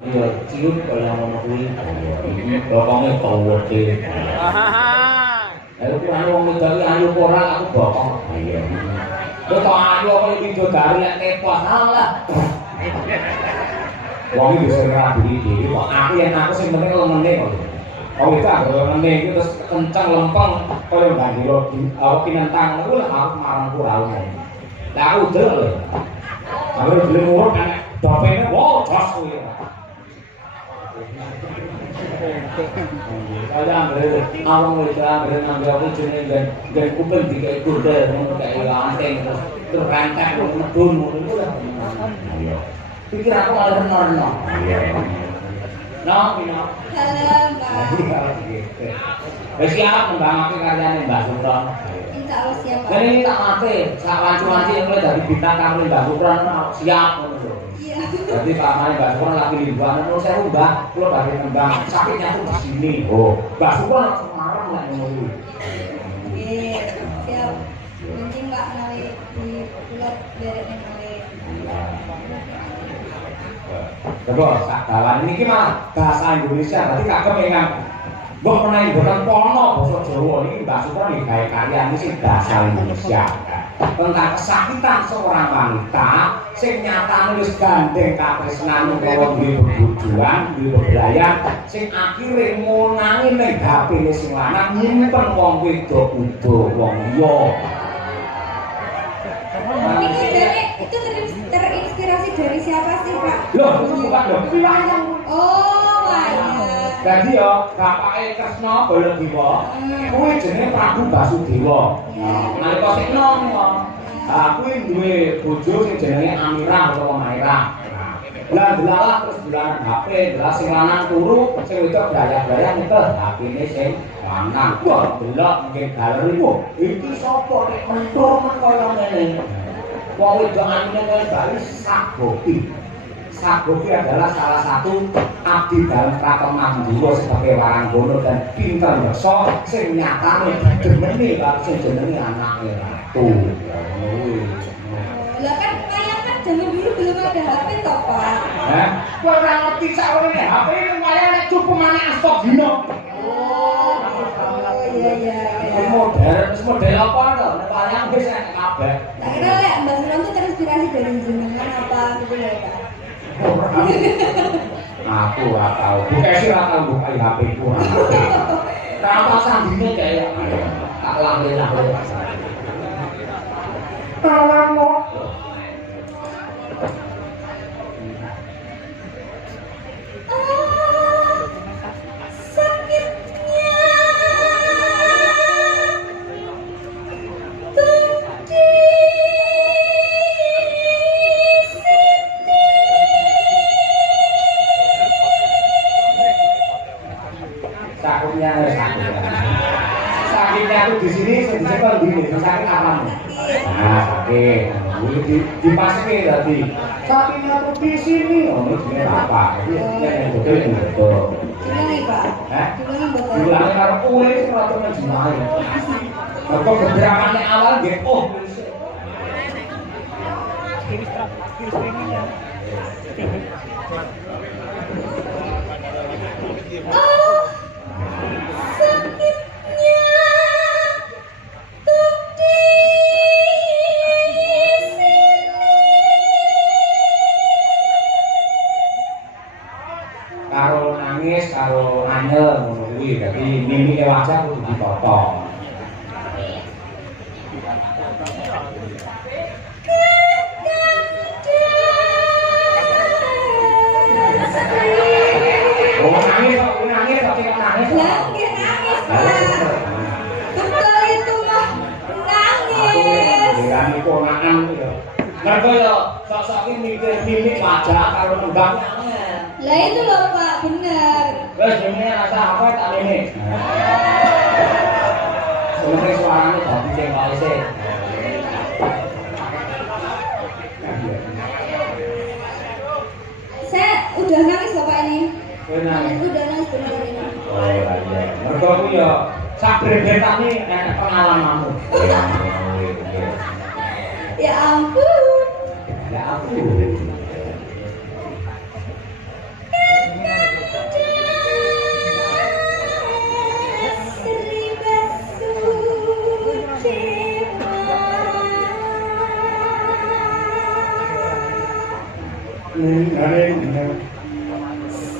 Iya, cium kalau ngono kuwi. Bokonge kawede. Ayo ku anu wong wedok ayu ora aku bokong. Iya. Kok ayu apa video gari lek tepos lah. Wong iki wis ora diri kok aku yen aku sing penting lemene kok. Oh itu aku lemene iki terus kenceng lempeng koyo bandiro aku kinentang aku lah aku marang kurang. Lah aku delok lho. Aku belum urut kan dopene wow jos kuwi. Kaya ambil awang itu ambil ngambil aku jenenge dan kuping dikai kuda ngono kayak lanteng terus rentek medun ngono lah. Iya. Pikir aku malah reno-reno. Iya. Noh, pino. Halo, Mbak. Wis siap ngembangake karyane Mbak Supron. Insyaallah siap, Pak. Lah ini tak mate, sak wanci-wanci mulai dari bintang karo Mbak Supron siap ngono lho. Iya. Jadi Pak Mane Mbak Supron lagi liburan terus saya Mbak, kula badhe ngembang sakitnya tuh di sini. Oh, Mbak Supron langsung marah lah ngono. Oke, siap. Penting Mbak nawi di pulau derek nawi. Coba sak dalan niki mah bahasa Indonesia berarti kagem ingkang mbok menawi boten pono basa Jawa niki Mbak Supron iki gawe karya niki bahasa Indonesia. Tentang kesakitan seorang wanita sing nyatane wis gandeng katresnan utawa duwe perbujuan, duwe bebrayan sing akhire ngonangi ning HP-ne sing lanang nyimpen wong wedok udo wong liya. Ini dari itu terinspirasi dari siapa sih, Pak? Loh, itu bukan lho, wayang. Oh, wayang. Jadi ya, bapake Kresna Baladewa kuwi jenenge Prabu Basudewa. Nalika sik nom, kuwi duwe bojo sing jenenge Amirah utawa Mairah. Lah delalah terus dolanan HP, delah sing lanang turu, sing wedok brayah-brayah nyekel HP-ne sing lanang. Wah, delok mungkin galermu. Iki sapa nek mentur men kaya ngene. Wong wedok anine kaya Bali Sagopi. Sagopi adalah salah satu abdi dalam keraton Mandura sebagai waranggono dan pinter beksa sing nyatane demene karo sing jenenge anake ratu. Lah kan wayang kan zaman dulu belum ada HP toh, Pak. Hah? Kowe ora ngerti sakwene HP wayang nek cukup maneh astok dino. Oh, iya iya iya. Model apa to? Nek wayang wis enak kabeh. Tak kira lek Mbak Supron itu terinspirasi dari jenengan apa gitu ya, Pak? Aku ora tau. Bukesi ora tau buka HP ku ora. Ora sandine kaya tak lahir-lahir. Alamu. Sakitnya aku di sini sebenarnya gini, sakit apa nih? Nah, sakit. Dipaske tadi. Sakitnya aku di sini, oh ini apa? Yang betul itu betul. Diulangi, Pak. Diulangi betul. Diulangi karo kue itu ratunya jumlahi. Kok gerakannya awal dia, oh Oh, sakitnya tuh di sini. karo nangis, karo anyel ngono kuwi. Dadi mimike wajah kudu ditata. Oh nangis kok cek nangis. Lah, nggih nangis, Pak. Betul itu mah nangis. Dirani ponakan yo. Mergo yo sok-sok iki mikir mimik wajah karo nembang. Lah itu loh, Pak, bener. Wes jenenge rasa apa tak rene. Sebenarnya suaranya dadi sing kok isih. Saya udah nangis loh, Pak ini. Kowe nangis. Udah nangis bener ini. Oh iya. Mergo aku yo sak brebetane enek pengalamanmu. Ya ampun. Ya ampun.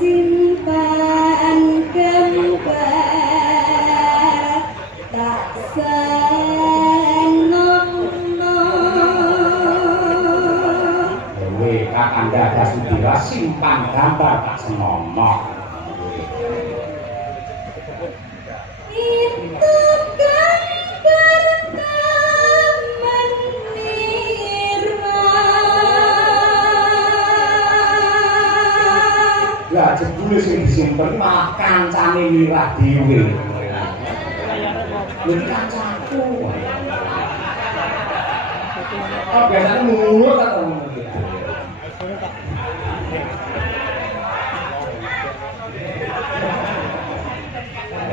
simpan gambar tak senono. Kakanda Dasudira simpan gambar tak senono. Itu gambar taman nirwana. Lah jebule sing disimpen malah kancane mirah dhewe. Lha kancaku. Oh biasanya mulut atau mulut ya?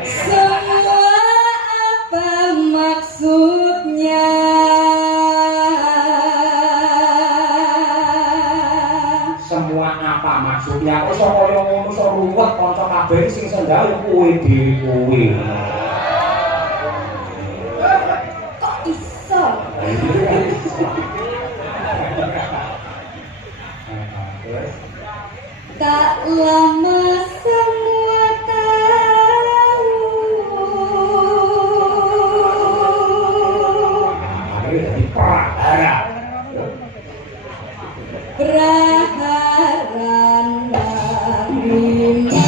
Semua apa maksudnya? Semua apa maksudnya? Kok iso kaya ngono iso ruwet kanca kabeh sing sendal kuwi dhewe kuwi. Kok iso? Tak lama semua tahu. Akhirnya jadi prahara. Praharana Bimanggoda.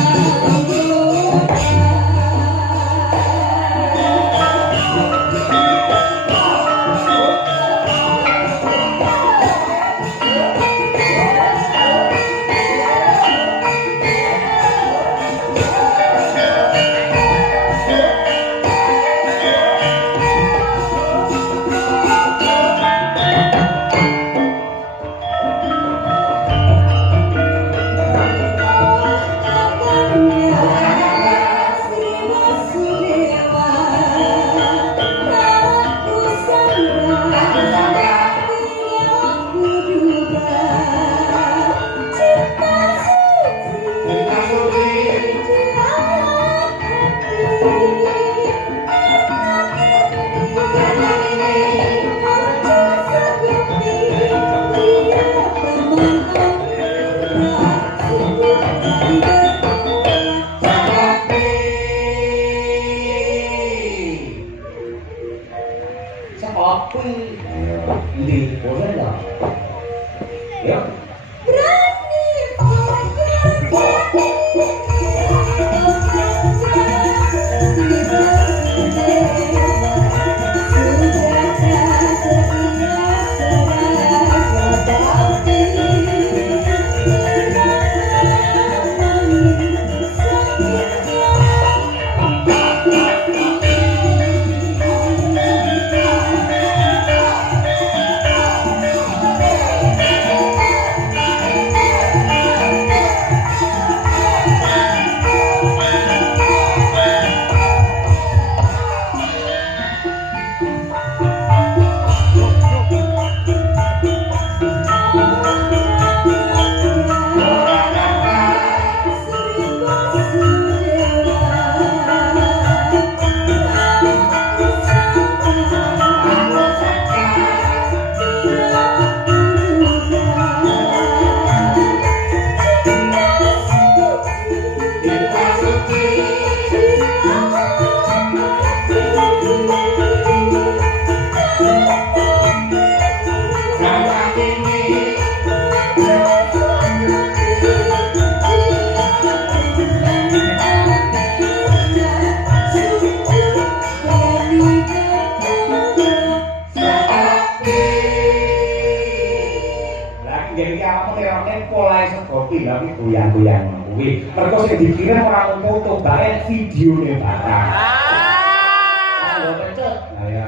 goyang-goyang kuwi. Mergo sing dikirim ora foto bae videone barang. Ah, pecut. Nah ya.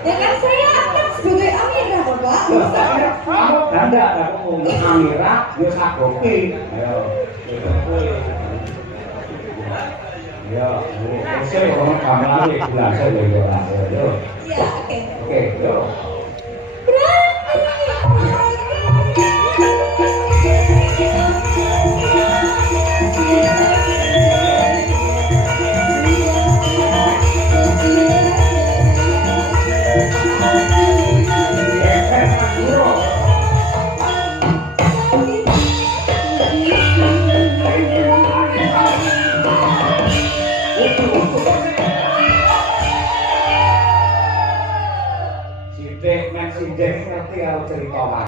Ya kan saya kan sebagai Amira Bapak. Kamu ganda aku ngomong Amira yo sagopi. Ayo. Ya, saya orang kamar ini bilang saya yo. Iya, oke. Oke, yo. ngerti karo cerita